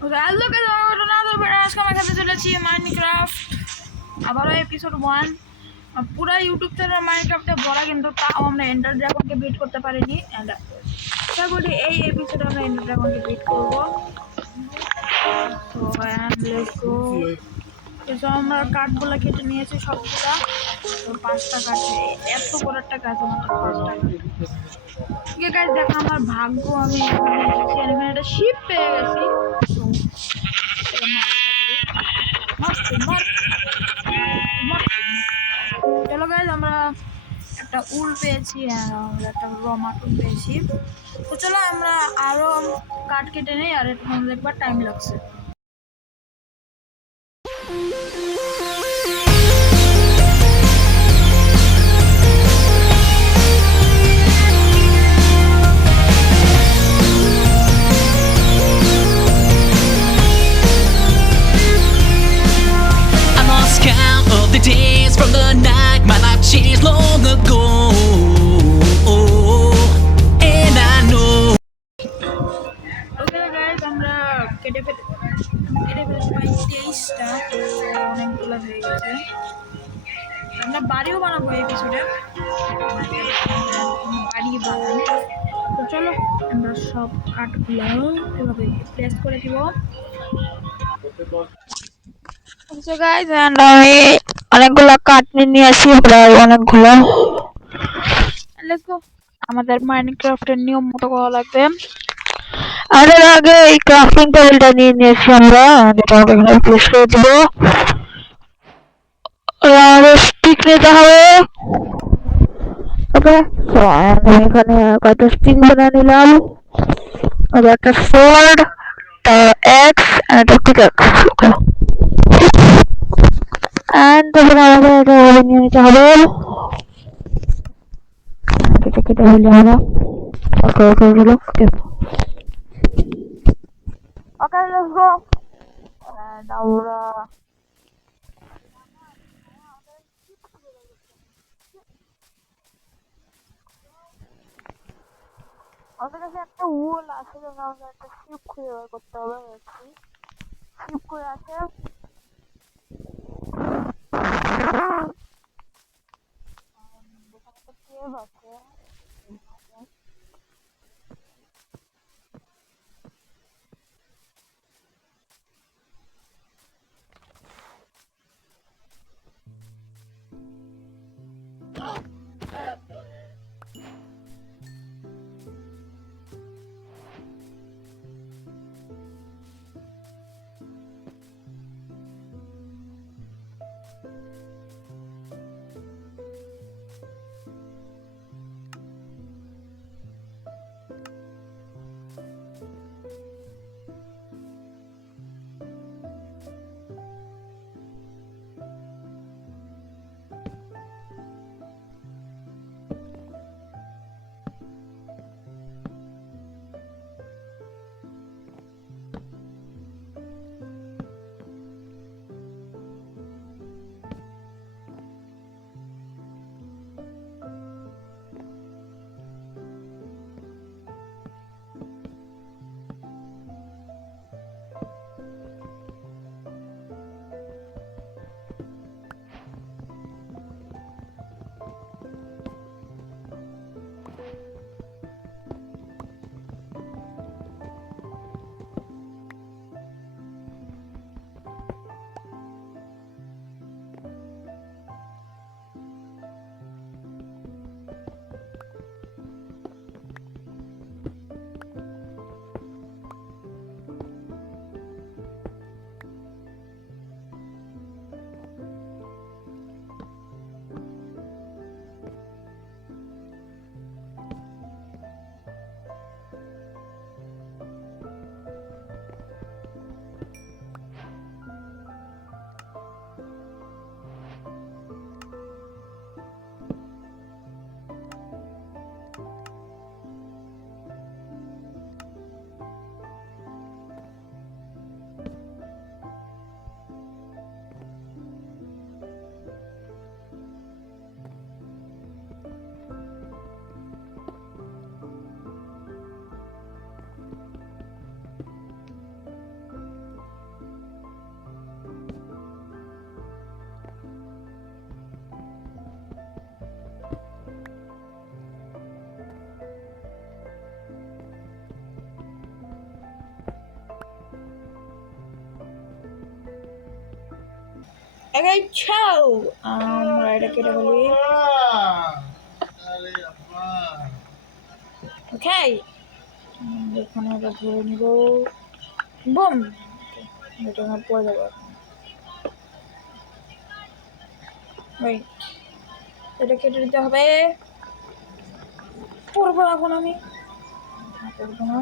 Hello আজকে আমার কাছে চলেছি মাইনক্রাফট আবারও এপিসোড 1। পুরো ইউটিউব চ্যানেল মাইনক্রাফটে ভরা, কিন্তু তাও আমরা এন্ডার ড্রাগনকে বিট করতে পারিনি। আশা করি এই এপিসোডে আমরা এন্ডার ড্রাগনকে বিট করবো। তো আমরা কাঠগুলো কেটে নিয়েছি সবগুলা। তো 5টা কাঠ, এত বড় একটা গাছ, মাত্র 5টা কাঠ। ঠিক আছে গাইস, দেখো আমার ভাগ্য, আমি এখানে একটা শিপ পেয়ে গেছি। চলো গাইজ, আমরা একটা উল পেয়েছি, আমরা একটা মাটন পেয়েছি। তো চলো আমরা আরো কাঠ কেটে নেই, আর একটু দেখবার টাইম লাগছে। I lost count of the days from the night my life changed long ago. And I know. Okay guys, আমরা কেটে ফেলেছি প্রায় 23টা, তো অনেকগুলো হয়ে গেছে। আমরা বাড়িও বানাবো এই এপিসোডে, বাড়ি বানাই। তো চলো আমরা সব কাঠগুলো এভাবে প্লেস করে দিব। So guys, and আমি অনেকগুলো কাঠ নিয়ে আসি, প্রায় অনেকগুলো। Let's go. আমাদের মাইনক্রাফটের নিয়ম মতো করা লাগবে। আমাদের আগে এই ক্রাফটিং টেবিলটা নিয়ে নিয়েছি আমরা, যেটা আমরা এখানে প্লেস করে দিব। আমাদের স্টিক নিতে হবে। ওকে, তো আমি এখানে কয়েকটা স্টিক বানিয়ে নিলাম। আর একটা সোয়ার্ড, এক্স, আর একটা পিকঅ্যাক্স। ওকে, and তখন আমাদের এটা নিয়ে নিতে হবে। কেটে কেটে হইলে আমরা ওকে ওকে হলো। ওকে ওকে, লেটস গো। এন্ড আমরা আমাদের কাছে একটা উল আছে, যেন আমরা একটা শিপ খুঁজে বের করতে হবে। শিপ করে আছে। এখানে একটা কেভ আছে। আগে ছাও আমরা এটা কেটে বলি ওকে এখানে এটা ধরে নিব বুম এটা আমার পড়ে যাবে ওয়েট এটা কেটে দিতে হবে পড়বো এখন আমি পড়বো না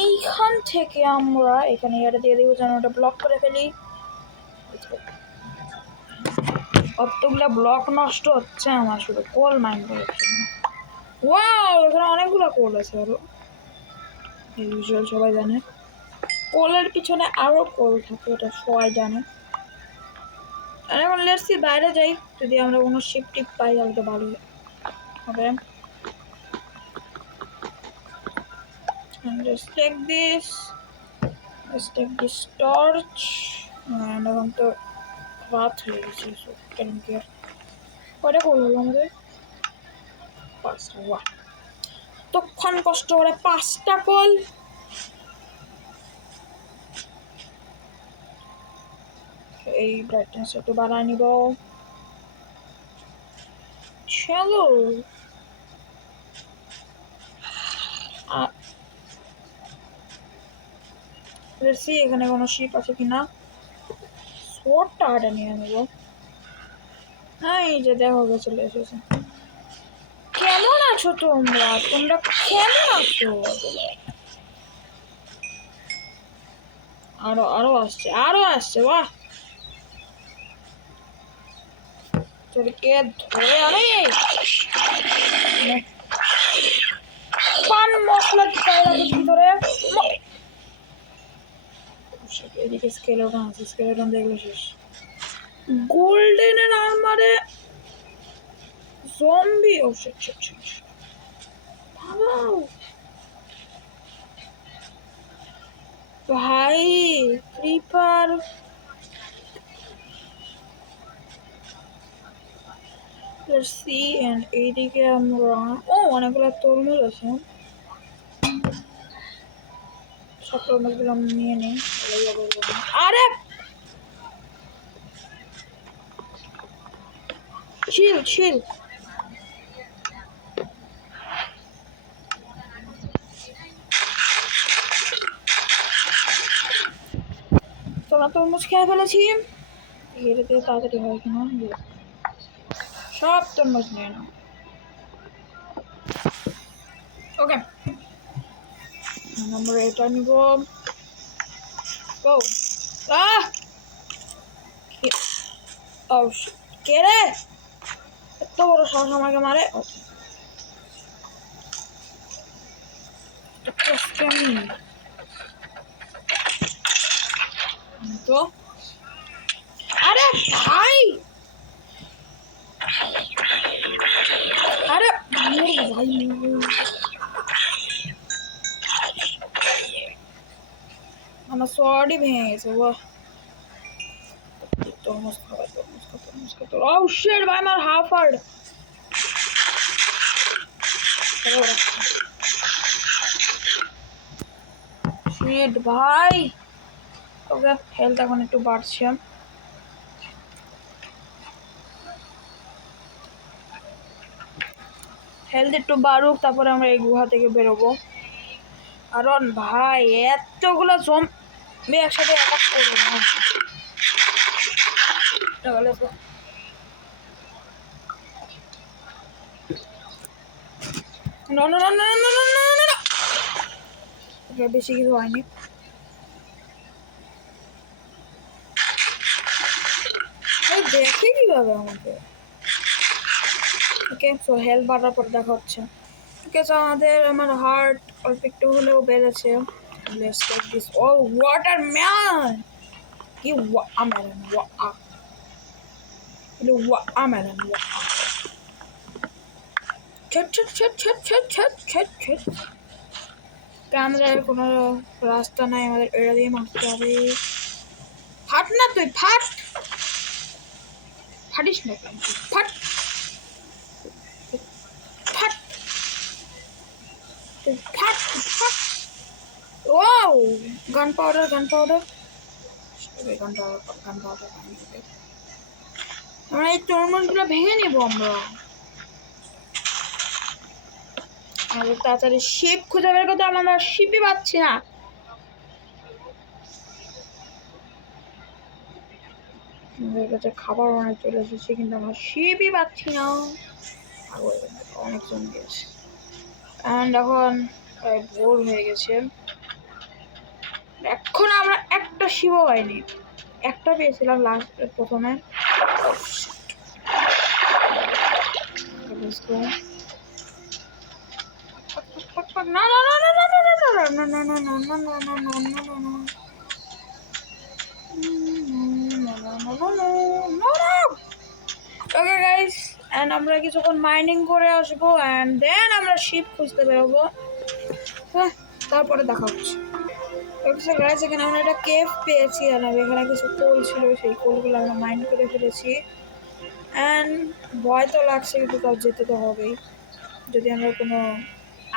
এইখান থেকে আমরা এখানে এটা দিয়ে দেবো যেন ওটা ব্লক করে ফেলি কতগুলো ব্লক নষ্ট হচ্ছে আমার শুধু কোল মাইন্ড হচ্ছে ওয়াও এখানে অনেকগুলো কোল আছে আরো ইউজুয়াল সবাই জানে কোলের পিছনে আরো কোল থাকে এটা সবাই জানে আর এখন লেটস সি বাইরে যাই যদি আমরা কোনো শিপ টিপ পাই তাহলে তো ভালো হবে and let's take this torch and এখন তো রাত হয়ে গেছে সো ক্যান কেয়ার কয়টা কোল হলো আমাদের 5টা ওয়াও তখন কষ্ট করে 5টা কোল এই ব্রাইটনেস একটু বাড়ায় নিব চলো দেখি এখানে কোনো শিপ আছে কিনা শর্টটা হাটে নিয়ে নেব হ্যাঁ এই যে দেখো চলে এসেছে কেমন আছো তোমরা তোমরা কেমন আছো আরো আসছে বাহ তোরকে ধরে আনে পান মশলা চাইলাম ভিতরে এদিকে স্কেলেটন আছে স্কেলেটন দেখলে শেষ গোল্ডেনের আর্মারে জম্বি ও শিট ভাই ক্রিপার let's see and এইদিকে আমরা অনেকগুলো তরমুজ আছে সব তরমুজগুলো আমি নিয়ে নিই আরে chill তোমরা তরমুজ খেয়ে ফেলেছি এটাতে তাড়াতাড়ি হয় কিনা সব তরমুজ নিয়ে নাও ওকে আমরা এটা নিব ও ও কে রে এত বড় সাহস আমাকে মারে তো আরে ভাই আরে ভাই আমার সরি ভেঙে গেছে তরমুজ খাবার ও শিট ভাই আমার হাফ হার্ড শিট ভাই ওকে হেলথ এখন একটু বাড়ছে হেলথ একটু বাড়ুক তারপরে আমরা এই গুহা থেকে বেরোবো কারণ ভাই এতগুলো জম্বি একসাথে অ্যাটাক করবো না বেশি কিছু হয়নি দেখে কিভাবে আমাকে ওকে সো হেলথ বাড়ার পর দেখা হচ্ছে ওকে সো আমার হার্ট অল্প একটু হলেও বেড়েছে let's take this oh watermelon কি watermelon watermelon ছত আমাদের কোনো রাস্তা নাই আমাদের এটা দিয়ে মারতে হবে ফাট না তুই ফাটিস না ফাট ও গান পাউডার এখানটা আমরা এই তরমুজগুলো ভেঙে নেবো আমরা। আমাদের তাড়াতাড়ি শিপ খুঁজে বের করতে, আমরা শিপই পাচ্ছি না। আমাদের কাছে খাবার অনেক চলে এসেছে কিন্তু আমরা শিপই পাচ্ছি না। অনেক জমি আছে অ্যান্ড এখন প্রায় ভোর হয়ে গেছে। এখন আমরা একটা শিপও পাইনি, একটা পেয়েছিলাম লাস্ট প্রথমে। না না না না না না না না না না না না না না না না না না। ওকে গাইস, এন্ড আমরা কিছুক্ষণ মাইনিং করে আসবো এন্ড দেন আমরা শিপ খুঁজতে বেরোবো। হ্যাঁ, তারপরে দেখা হচ্ছে। ওকে গাইস, এখানে আমরা একটা কেভ পেয়েছি আর এখানে কিছু কোল ছিল, সেই কোলগুলো আমরা মাইন করে ফেলেছি। এন্ড ভয় তো লাগছে কিন্তু তাও যেতে তো হবেই, যদি আমরা কোনো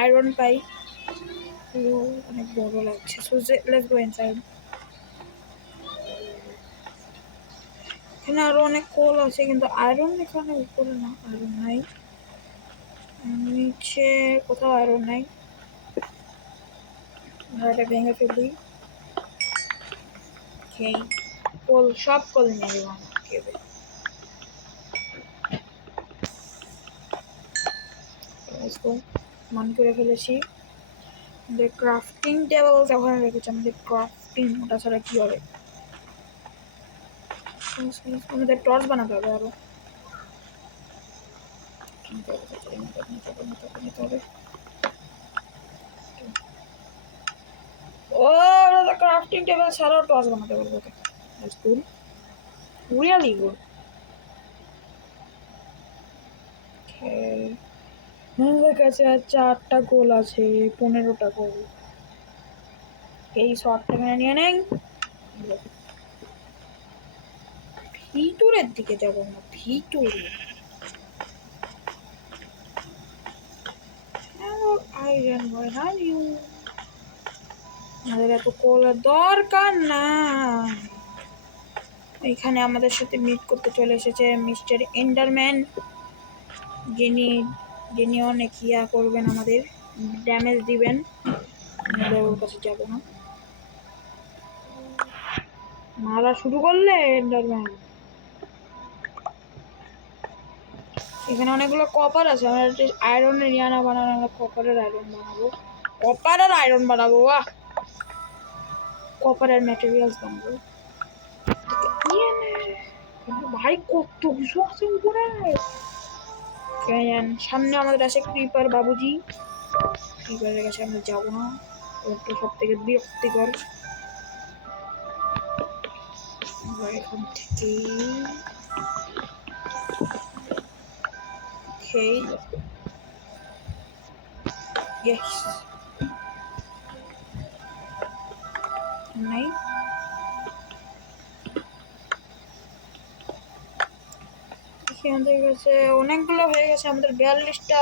আয়রন পাই। অনেক বড় লাগছে, সো লেটস গো ইনসাইড। এখানে আরো অনেক কোল আছে কিন্তু আয়রন এখানে উপরে না, আয়রন নাই। নিচে কোথাও আয়রন নাই। এটা ভেঙে ফেলি। কোল, সব কোল নিয়ে যাবো আমরা কেবে। মান করে ফেলেছি। আমাদের ক্রাফটিং টেবিল ওখানে রেখেছি, আমাদের ক্রাফটিং, ওটা ছাড়া কি হবে। আমাদের টর্চ বানাতে হবে আরো। ও ক্রাফটিং টেবিল ছাড়াও টর্চ বানাতে পারবো। That's good. Really good. Okay. আমাদের কাছে আর 4টা গোল আছে, 15টা গোল। এই শর্টটা এখানে নিয়ে নেই। ভিতরের দিকে যাবো না, ভিতরে আইরন ইউ। আমাদের এত কোলের দরকার না। এখানে আমাদের সাথে মিট করতে চলে এসেছে মিস্টার এন্ডারম্যান, যিনি অনেক ইয়া করবেন, আমাদের ড্যামেজ দিবেন। আমরা ওর কাছে যাবো না। মারা শুরু করলে এন্ডারম্যান। এখানে অনেকগুলো কপার আছে, আমরা আয়রনের ইয়ানা বানানো, আমরা কপারের আয়রন বানাবো। কপারের আয়রন বানাবো, বাহ! কপারের ম্যাটেরিয়ালস বানাবো। ভাই কত কিছু আছে উপরে। সামনে আমাদের আছে ক্রিপার বাবুজি। ক্রিপারের কাছে আমরা যাবো না, ওটা সব থেকে বিরক্তিকর। আমরা এখান থেকে নাই। আমাদের কাছে অনেকগুলো হয়ে গেছে, আমাদের 42টা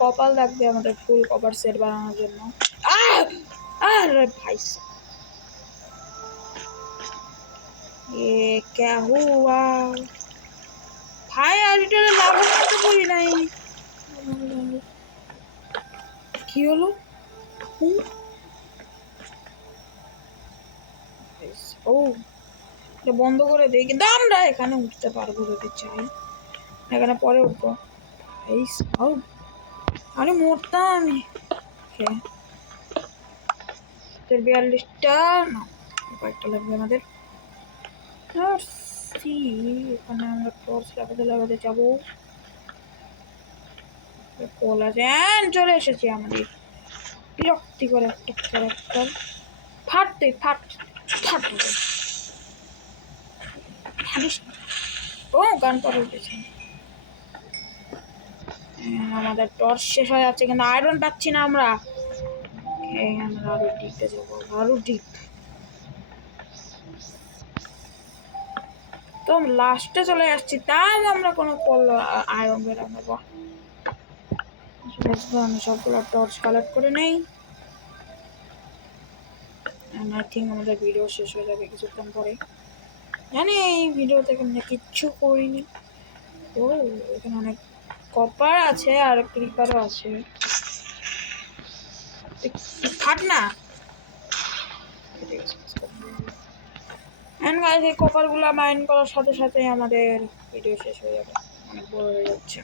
কপাল লাগবে আমাদের ফুল কপার সেট বানানোর জন্য। আরে ভাই ये क्या हुआ ভাই, আর এটা লাভার মতো করি নাই, কি হলো? ও, এটা বন্ধ করে দেই, কিন্তু আমরা এখানে উঠতে পারবো যদি চাই। এখানে পরে উঠবো। আরে মরতাম আমি। 42টা না, কয়েকটা লাগবে আমাদের। এখানে আমরা টর্চ লাগাতে যাবো। কল আছে, চলে এসেছি আমাদের বিরক্তিকর একটা ক্যারেক্টার। ফাটতে ও গান পরে উঠেছে। আমাদের টর্চ শেষ হয়ে যাচ্ছে কিন্তু আয়রন পাচ্ছি না আমরা। আমরা আরো ডিপে যাবো, আরো ডিপ। তো লাস্টে চলে আসছি, তাও আমরা কোনো আয়রন বেরো নেবো। আমি সবগুলো টর্চ কালেক্ট করে নেই। আই থিঙ্ক আমাদের ভিডিও শেষ হয়ে যাবে কিছুক্ষণ পরে। জানি এই ভিডিওতে কেমন কিচ্ছু করিনি। ও এখানে অনেক কপার আছে আর ক্রিপারও আছে। ফাট না। এন্ড গাইস এই কপারগুলো মাইন করার সাথে সাথে আমাদের ভিডিও শেষ হয়ে যাবে, অনেক বড় হয়ে যাচ্ছে।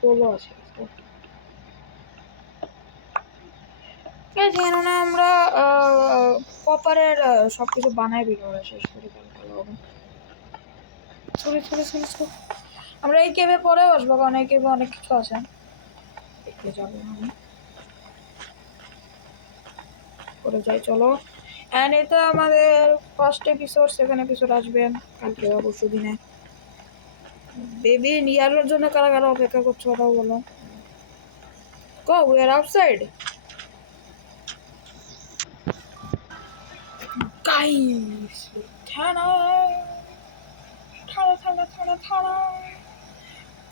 পোলো আছে কেননা আমরা কপারের সবকিছু বানাই ভিডিওটা শেষ করে ভালো হবে। সরি সরি সরি সরি, আমরা এই কেবে পরেও আসবো কারণ এই কেবে অনেক কিছু আছে দেখতে যাবো আমি। করে যাই চলো। অ্যান্ড এটা আমাদের ফার্স্ট এপিসোড, সেকেন্ড এপিসোড আসবে কালকে বা পরশু দিনে। বেবি নিয়ারের জন্য কারা কারা অপেক্ষা করছো ওটাও বলো। Go we are outside guys. ঠানা ঠানা ঠানা ঠানা ঠানা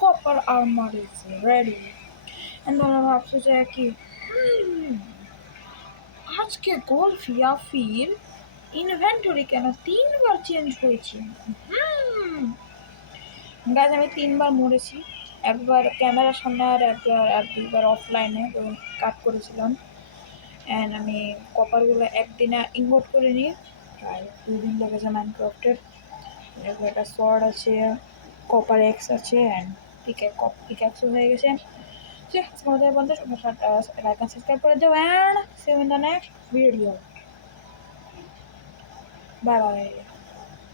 copper armour is ready. And আমরা ভাবছো যে কি আজকে গোল্ফ ইয়াফির ইনভেন্টরি কেন 3বার চেঞ্জ হয়েছে। গাছ আমি 3বার মরেছি, একবার ক্যামেরার সামনে আর একবার 2বার অফলাইনে যখন কাট করেছিলাম। অ্যান্ড আমি কপারগুলো একদিনে ইনভোট করে নিই, প্রায় 2 দিন লেগেছে মাইনক্রাফটের। একটা সর্ড আছে, কপার এক্স আছে, অ্যান্ড পিক্যাক্সও হয়ে গেছে। তোমাদের বলতে লাইক অ্যান্ড সাবস্ক্রাইব করে দাও and see you in the next video. Bye bye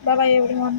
bye bye everyone.